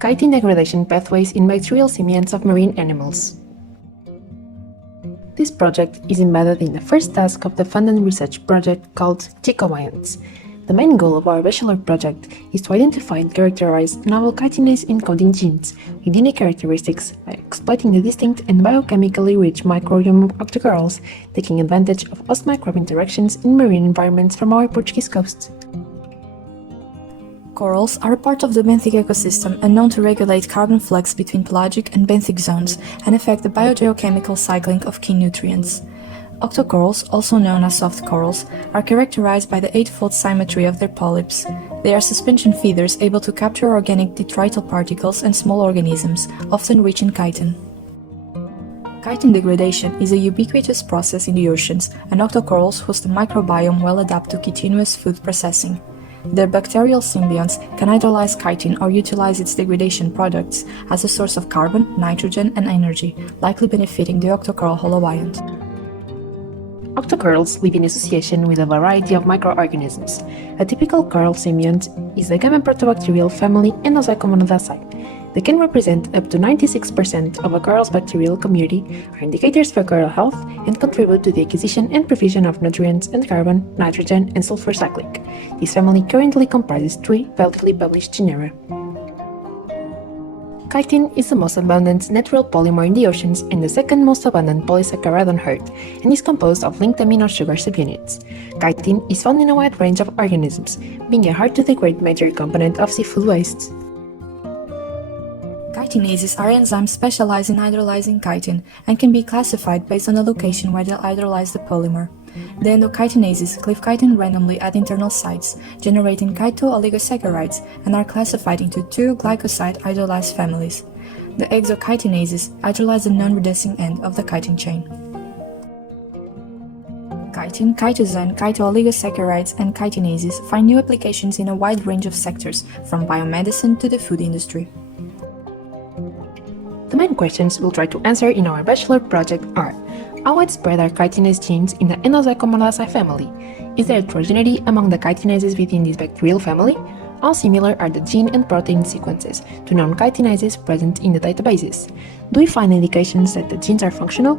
Chitin degradation pathways in bacterial symbionts of marine animals. This project is embedded in the first task of the funded research project called ChiCoBionts. The main goal of our bachelor project is to identify and characterize novel chitinase encoding genes with unique characteristics by exploiting the distinct and biochemically rich microbiome of octocorals, taking advantage of host-microbe interactions in marine environments from our Portuguese coast. Corals are a part of the benthic ecosystem and known to regulate carbon flux between pelagic and benthic zones and affect the biogeochemical cycling of key nutrients. Octocorals, also known as soft corals, are characterized by the eightfold symmetry of their polyps. They are suspension feeders able to capture organic detrital particles and small organisms, often rich in chitin. Chitin degradation is a ubiquitous process in the oceans, and octocorals host a microbiome well adapted to continuous food processing. Their bacterial symbionts can hydrolyze chitin or utilize its degradation products as a source of carbon, nitrogen, and energy, likely benefiting the octocoral holobiont. Octocorals live in association with a variety of microorganisms. A typical coral symbiont is the Gamma-Protobacterial family Endozychomonodaceae. They can represent up to 96% of a coral's bacterial community, are indicators for coral health, and contribute to the acquisition and provision of nutrients and carbon, nitrogen, and sulfur cyclic. This family currently comprises 3 validly published genera. Chitin is the most abundant natural polymer in the oceans and the second most abundant polysaccharide on Earth, and is composed of linked amino sugar subunits. Chitin is found in a wide range of organisms, being a hard-to-degrade major component of seafood wastes. Chitinases are enzymes specialized in hydrolyzing chitin and can be classified based on the location where they hydrolyze the polymer. The endokitinases cleave chitin randomly at internal sites, generating chito-oligosaccharides, and are classified into 2 glycoside hydrolyzed families. The exokitinases hydrolyze the non-reducing end of the chitin chain. Chitin, chitosan, chito-oligosaccharides, and chitinases find new applications in a wide range of sectors, from biomedicine to the food industry. The main questions we'll try to answer in our bachelor project are: how widespread are chitinase genes in the Endozychomonodaceae family? Is there heterogeneity among the chitinases within this bacterial family? How similar are the gene and protein sequences to known chitinases present in the databases? Do we find indications that the genes are functional?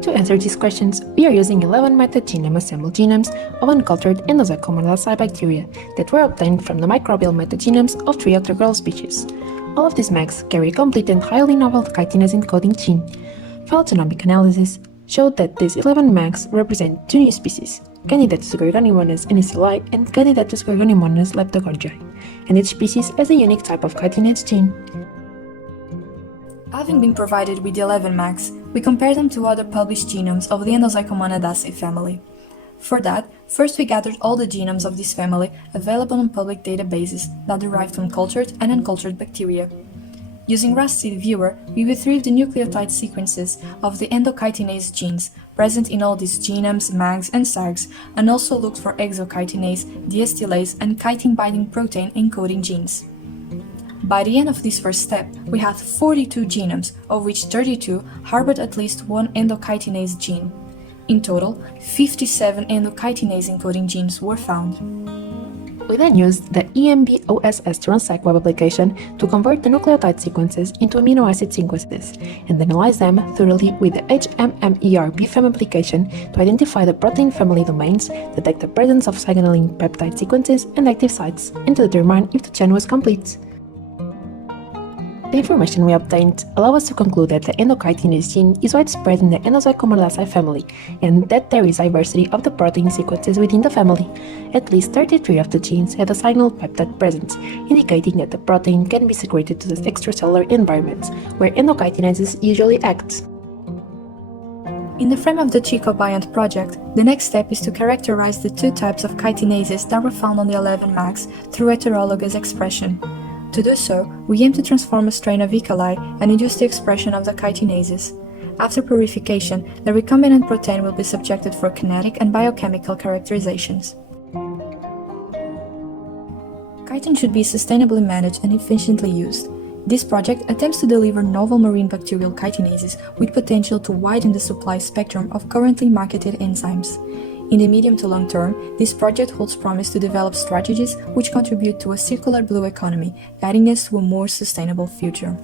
To answer these questions, we are using 11 metagenome assembled genomes of uncultured Endozychomonodaceae bacteria that were obtained from the microbial metagenomes of 3 octocoral species. All of these MACs carry a complete and highly novel chitinase encoding gene. Phylogenomic analysis showed that these 11 MACs represent 2 new species, Candidatus gorgonimonas anisili and Candidatus gorgonimonas leptogorgii, and each species has a unique type of chitinase gene. Having been provided with the 11 MACs, we compare them to other published genomes of the Endozychomonodaceae family. For that, first we gathered all the genomes of this family available in public databases that derived from cultured and uncultured bacteria. Using RAS-seq viewer, we retrieved the nucleotide sequences of the endochitinase genes present in all these genomes, MAGs, and SAGs, and also looked for exochitinase, diastylase, and chitin-binding protein encoding genes. By the end of this first step, we had 42 genomes, of which 32 harbored at least one endochitinase gene. In total, 57 endochitinase encoding genes were found. We then used the EMB-OSS Transact web application to convert the nucleotide sequences into amino acid sequences and analyze them thoroughly with the HMMER-BFAM application to identify the protein family domains, detect the presence of signaling peptide sequences and active sites, and to determine if the chain was complete. The information we obtained allows us to conclude that the endochitinase gene is widespread in the Endozychomonodaceae family, and that there is diversity of the protein sequences within the family. At least 33 of the genes had a signal peptide present, indicating that the protein can be secreted to the extracellular environments, where endokitinases usually act. In the frame of the ChiCoBionts project, the next step is to characterize the 2 types of chitinases that were found on the 11 MAGs through heterologous expression. To do so, we aim to transform a strain of E. coli and induce the expression of the chitinases. After purification, the recombinant protein will be subjected for kinetic and biochemical characterizations. Chitin should be sustainably managed and efficiently used. This project attempts to deliver novel marine bacterial chitinases with potential to widen the supply spectrum of currently marketed enzymes. In the medium to long term, this project holds promise to develop strategies which contribute to a circular blue economy, guiding us to a more sustainable future.